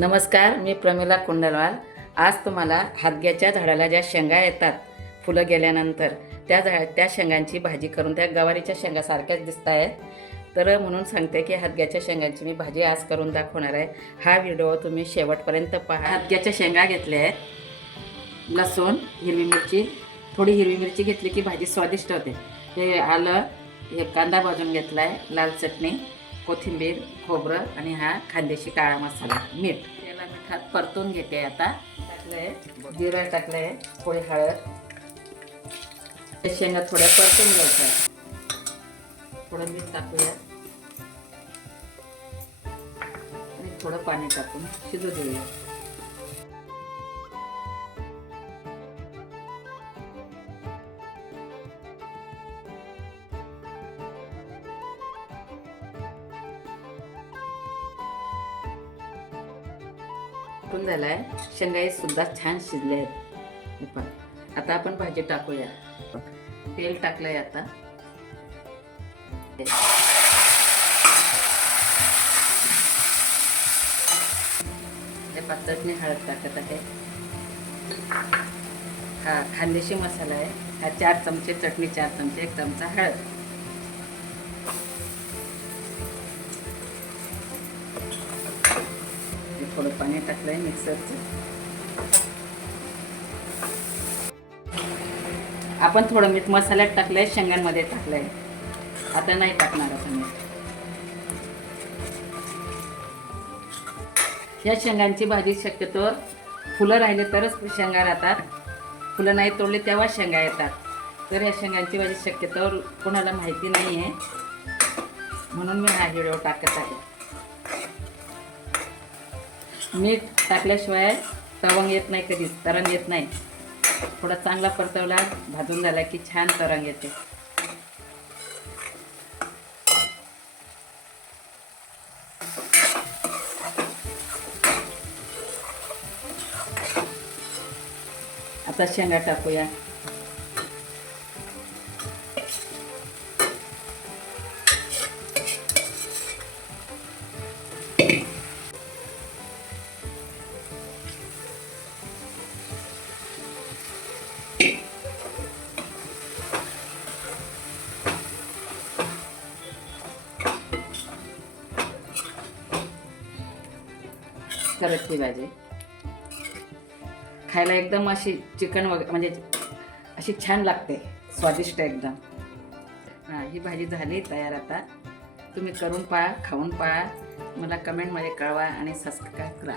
नमस्कार मी प्रमिला कुंडलवाल. आज तुम्हाला हादग्याच्या झाडाला ज्या शेंगा येतात फुलं गेल्यानंतर त्या झाड त्या शेंगांची भाजी करून त्या गवारीच्या शेंगासारख्याच दिसत आहेत. तर म्हणून सांगते की हादग्याच्या शेंगांची मी भाजी आज करून दाखवणार आहे. हा व्हिडिओ तुम्ही शेवटपर्यंत पहा. हादग्याच्या शेंगा घेतल्या आहेत. लसूण हिरवी मिरची थोडी हिरवी मिरची घेतली की भाजी स्वादिष्ट होते. हे आलं हे कांदा भाजून घेतला आहे लाल चटणी. कोथिंबीर खोबरं आणि हा खांद्याशी काळा मसाला मीठ. त्याला मिठात परतून घेते आता. टाकलंय. जिरं टाकलंय थोडी हळद. शेंगा थोड्या परतून घ्यायच्या. थोडं मीठ टाकूया. आणि थोडं पाणी टाकून शिजू देऊया. टाकून आहे शेंगाई सुद्धा छान शिजले आहेत. हे आता आपण भाजी टाकूया. तेल टाकलंय आता. हे पातळनी हळद टाकत आहे. हा खांदेशी मसाला आहे. हा चार चमचे चटणी चार चमचे एक चमचा हळद. थोडं पाणी टाकलंय मिक्सरचं. आपण थोडं मीठ मसाल्यात टाकलंय शेंगांमध्ये टाकलंय. आता नाही टाकणार आपण मीठ. या शेंगांची भाजी शक्यतो फुलं राहिले तरच शेंगा राहतात. फुलं नाही तोडले तेव्हा शेंगा येतात. तर या शेंगांची भाजी शक्यतो कोणाला माहिती नाही आहे म्हणून मी हा व्हिडिओ टाकत आहे. मीठ टाकल्याशिवाय तवंग येत नाही कधीच तरंग येत नाही. थोडा चांगला परतवला भाजून झाला की छान तरंग येते. आता शेंगा टाकूया. करत ही भाजी. खायला एकदम अशी चिकन वगैरे म्हणजे अशी छान लागते. स्वादिष्ट एकदम. हां ही भाजी झाली तयार आता. तुम्ही करून पहा खाऊन पहा. मला कमेंटमध्ये कळवा आणि सबस्क्राईब करा.